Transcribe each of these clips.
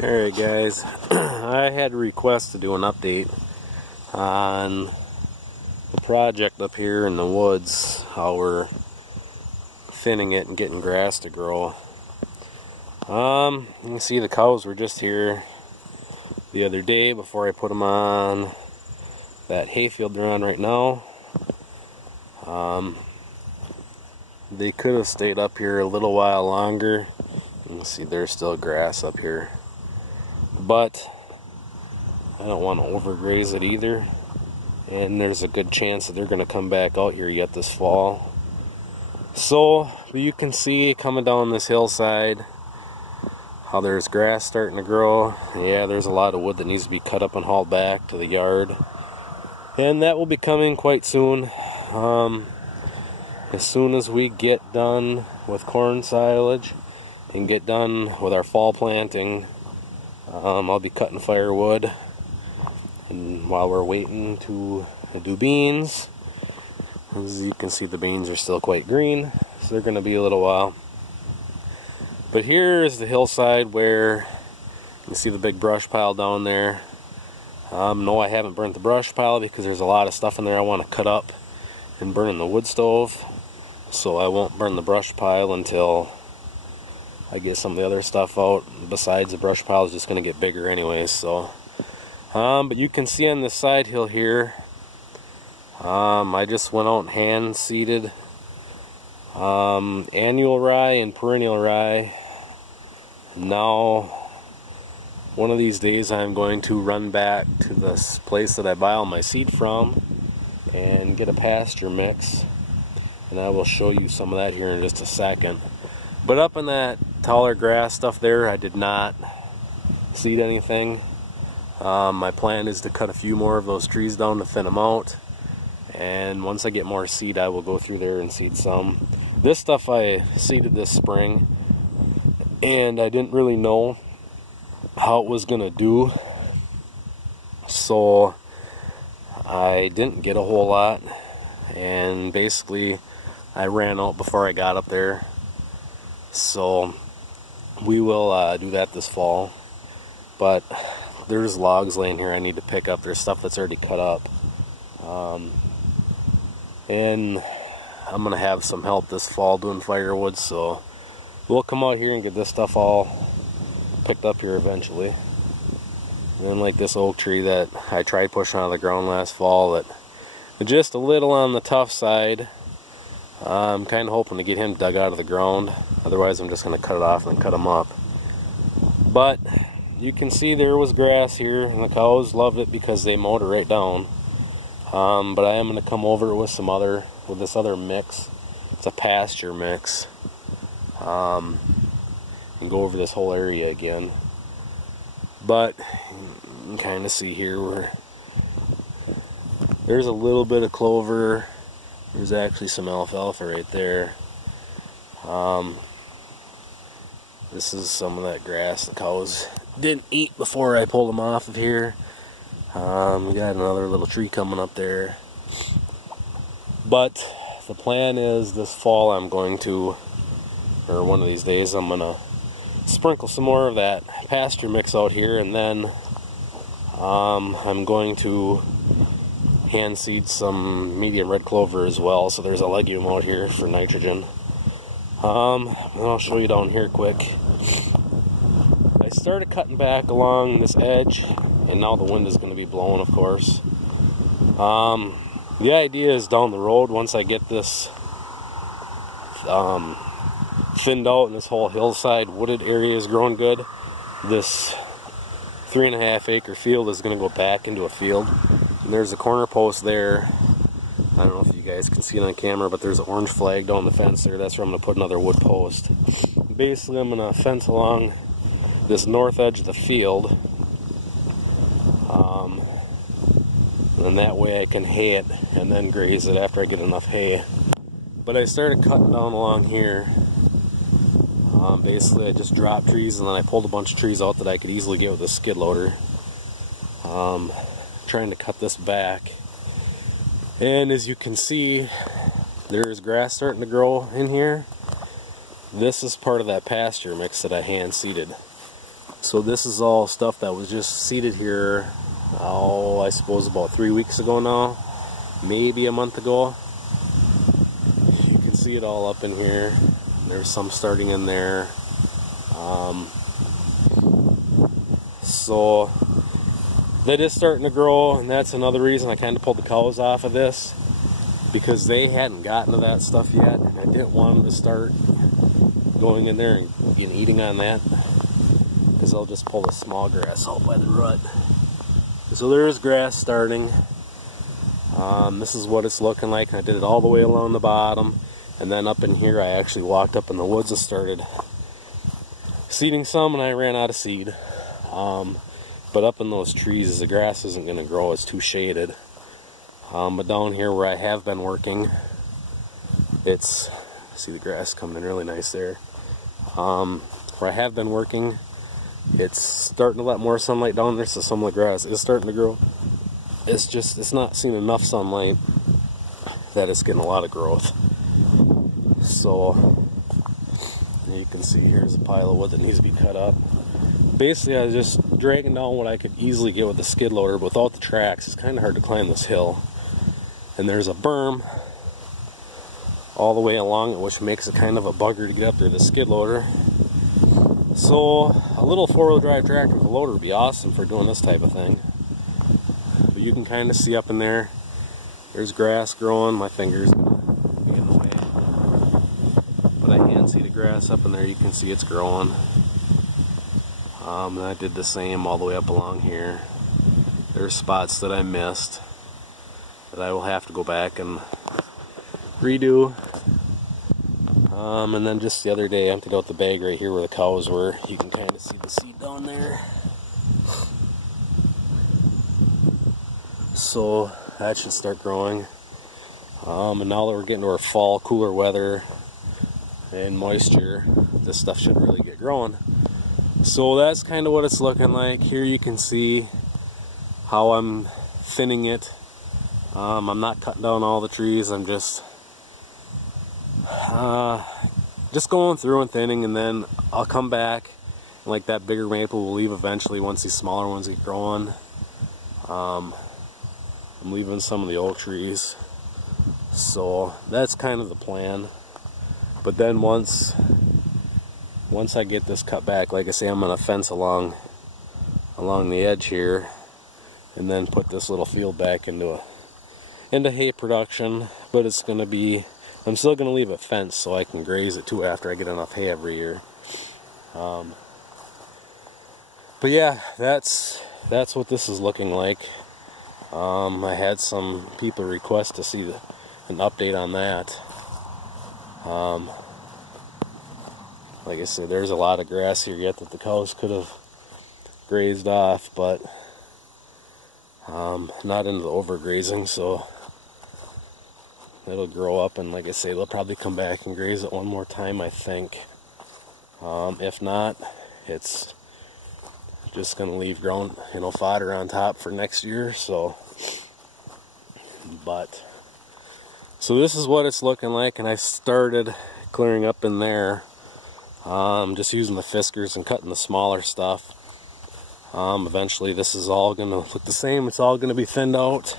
Alright guys, I had a request to do an update on the project up here in the woods, how we're thinning it and getting grass to grow. You can see the cows were just here the other day before I put them on that hayfield they're on right now. They could have stayed up here a little while longer. You can see there's still grass up here. But I don't want to overgraze it either, and there's a good chance that they're going to come back out here yet this fall. So you can see coming down this hillside how there's grass starting to grow. Yeah, there's a lot of wood that needs to be cut up and hauled back to the yard, and that will be coming quite soon. As soon as we get done with corn silage and get done with our fall planting, I'll be cutting firewood, and while we're waiting to do beans, as you can see the beans are still quite green, so they're going to be a little while. But here is the hillside where you can see the big brush pile down there. No, I haven't burnt the brush pile because there's a lot of stuff in there I want to cut up and burn in the wood stove, so I won't burn the brush pile until I get some of the other stuff out. Besides, the brush pile is just going to get bigger anyways. So, but you can see on this side hill here, I just went out and hand seeded annual rye and perennial rye. Now, one of these days I'm going to run back to this place that I buy all my seed from and get a pasture mix, and I will show you some of that here in just a second. But up in that taller grass stuff there, I did not seed anything. My plan is to cut a few more of those trees down to thin them out, and once I get more seed I will go through there and seed some. This stuff I seeded this spring, and I didn't really know how it was gonna do, so I didn't get a whole lot, and basically I ran out before I got up there. So we will do that this fall. But there's logs laying here I need to pick up. There's stuff that's already cut up, and I'm gonna have some help this fall doing firewood, so we'll come out here and get this stuff all picked up here eventually. And then like this oak tree that I tried pushing out of the ground last fall, that just a little on the tough side. I'm kind of hoping to get him dug out of the ground. Otherwise, I'm just going to cut it off and then cut him up. But you can see there was grass here, and the cows loved it because they mowed it right down. But I am going to come over with this other mix. It's a pasture mix, and go over this whole area again. But you can kind of see here where there's a little bit of clover. There's actually some alfalfa right there. This is some of that grass the cows didn't eat before I pulled them off of here. We got another little tree coming up there. But the plan is this fall I'm going to, or one of these days, I'm going to sprinkle some more of that pasture mix out here, and then I'm going to hand seed some medium red clover as well, so there's a legume out here for nitrogen. I'll show you down here quick. I started cutting back along this edge, and now the wind is going to be blowing, of course. The idea is down the road, once I get this thinned out and this whole hillside wooded area is growing good, this 3.5 acre field is going to go back into a field. And there's a corner post there. I don't know if you guys can see it on camera, but there's an orange flag down the fence there. That's where I'm going to put another wood post. Basically, I'm going to fence along this north edge of the field, and that way I can hay it and then graze it after I get enough hay. But I started cutting down along here. Basically, I just dropped trees, and then I pulled a bunch of trees out that I could easily get with a skid loader. Trying to cut this back, and as you can see, there's grass starting to grow in here. This is part of that pasture mix that I hand seeded. So this is all stuff that was just seeded here, oh, I suppose about 3 weeks ago now, maybe a month ago. You can see it all up in here. There's some starting in there. So that is starting to grow, and that's another reason I kind of pulled the cows off of this, because they hadn't gotten to that stuff yet, and I didn't want them to start going in there and eating on that, because they'll just pull the small grass out by the root. So there is grass starting. This is what it's looking like, and I did it all the way along the bottom, and then up in here I actually walked up in the woods and started seeding some, and I ran out of seed. But up in those trees the grass isn't going to grow, it's too shaded. But down here where I have been working, it's, see the grass coming in really nice there. Where I have been working, it's starting to let more sunlight down there, so some of the grass is starting to grow. It's just, it's not seeing enough sunlight that it's getting a lot of growth. So you can see here's a pile of wood that needs to be cut up. Basically I was just dragging down what I could easily get with the skid loader, but without the tracks it's kind of hard to climb this hill. And there's a berm all the way along it, which makes it kind of a bugger to get up there, the skid loader. So a little four-wheel drive tractor with a loader would be awesome for doing this type of thing. But you can kind of see up in there, there's grass growing. My fingers be in the way, but I can see the grass up in there. You can see it's growing. And I did the same all the way up along here. There's spots that I missed that I will have to go back and redo. And then just the other day I emptied out the bag right here where the cows were. You can kind of see the seed down there. So that should start growing. And now that we're getting to our fall cooler weather and moisture, this stuff should really get growing. So that's kind of what it's looking like. Here you can see how I'm thinning it. I'm not cutting down all the trees. I'm just going through and thinning, and then I'll come back and like that bigger maple will leave eventually once these smaller ones get growing. I'm leaving some of the oak trees. So that's kind of the plan. But then once I get this cut back, like I say, I'm going to fence along the edge here, and then put this little field back into hay production. But it's going to be, I'm still going to leave a fence so I can graze it too after I get enough hay every year. But yeah, that's what this is looking like. I had some people request to see an update on that. Like I said, there's a lot of grass here yet that the cows could have grazed off, but not into the overgrazing, so it'll grow up, and like I say, they'll probably come back and graze it one more time, I think. If not, it's just gonna leave grown, fodder on top for next year. So this is what it's looking like, and I started clearing up in there, just using the fiskers and cutting the smaller stuff. Eventually this is all gonna look the same. It's all gonna be thinned out.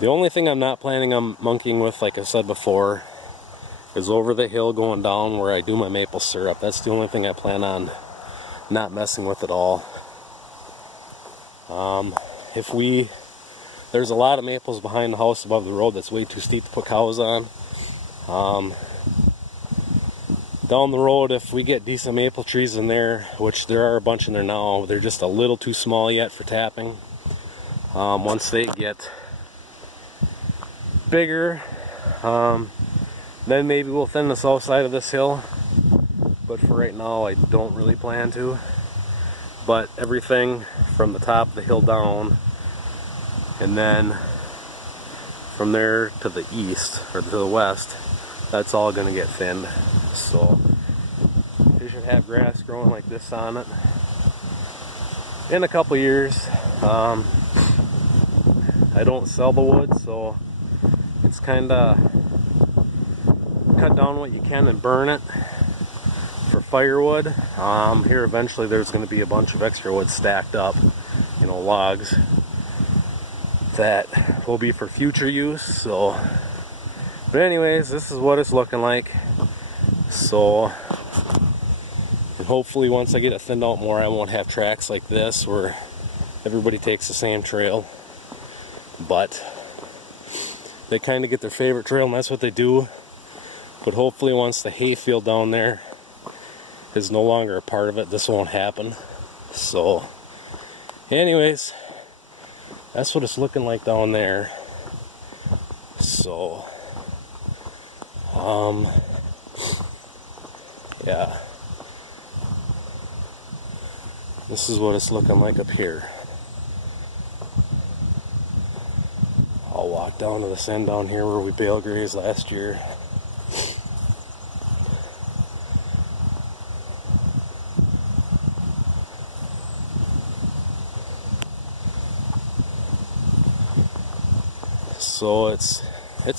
The only thing I'm not planning on monkeying with, like I said before, is over the hill going down where I do my maple syrup. That's the only thing I plan on not messing with at all. There's a lot of maples behind the house above the road that's way too steep to put cows on. Down the road, if we get decent maple trees in there, which there are a bunch in there now, they're just a little too small yet for tapping. Once they get bigger, then maybe we'll thin the south side of this hill. But for right now, I don't really plan to. But everything from the top of the hill down, and then from there to the east, or to the west, that's all going to get thinned. So you should have grass growing like this on it in a couple years. I don't sell the wood, so it's kind of cut down what you can and burn it for firewood. Here eventually there's going to be a bunch of extra wood stacked up, you know, logs that will be for future use. So, but anyways, this is what it's looking like. So, and hopefully once I get it thinned out more, I won't have tracks like this where everybody takes the same trail. But they kind of get their favorite trail, and that's what they do. But hopefully once the hayfield down there is no longer a part of it, this won't happen. So anyways, that's what it's looking like down there. So yeah, this is what it's looking like up here. I'll walk down to this end down here where we bale grazed last year. So it's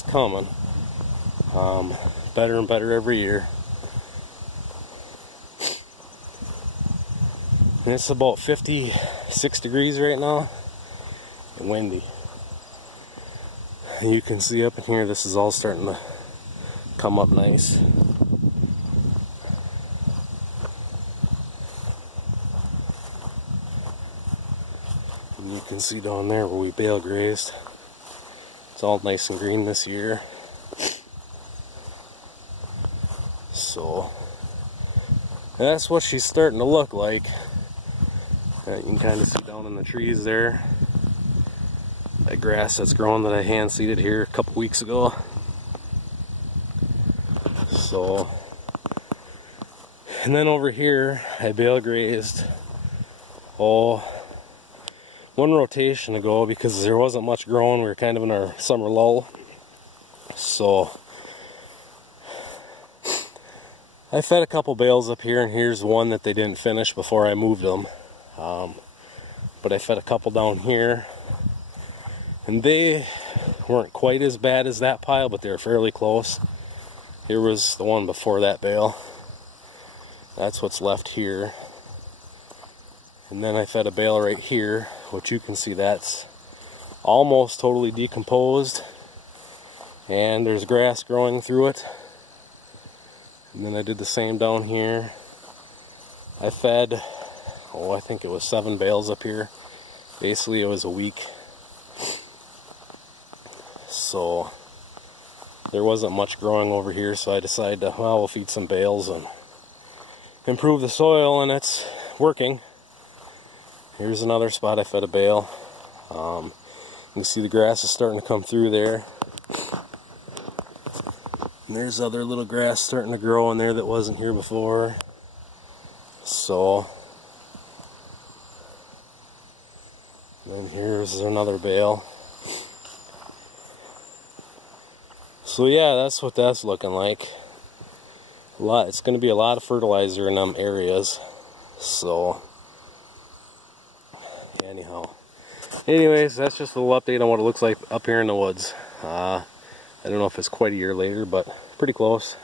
coming. Better and better every year. And it's about 56 degrees right now and windy. And you can see up in here, this is all starting to come up nice. And you can see down there where we bale grazed. It's all nice and green this year. So that's what she's starting to look like. You can kind of see down in the trees there that grass that's growing that I hand seeded here a couple weeks ago. So, and then over here I bale grazed one rotation ago because there wasn't much growing. We were kind of in our summer lull. So I fed a couple bales up here, and here's one that they didn't finish before I moved them. But I fed a couple down here, and they weren't quite as bad as that pile, but they were fairly close. Here was the one before that bale. That's what's left here. And then I fed a bale right here, which you can see that's almost totally decomposed, and there's grass growing through it. And then I did the same down here. I fed, I think it was 7 bales up here. Basically it was a week. So there wasn't much growing over here, so I decided to, well, we'll feed some bales and improve the soil, and it's working. Here's another spot I fed a bale. You can see the grass is starting to come through there. And there's other little grass starting to grow in there that wasn't here before. So, then here's another bale. So yeah, that's what that's looking like. It's going to be a lot of fertilizer in them areas. So, anyways, that's just a little update on what it looks like up here in the woods. I don't know if it's quite a year later, but pretty close.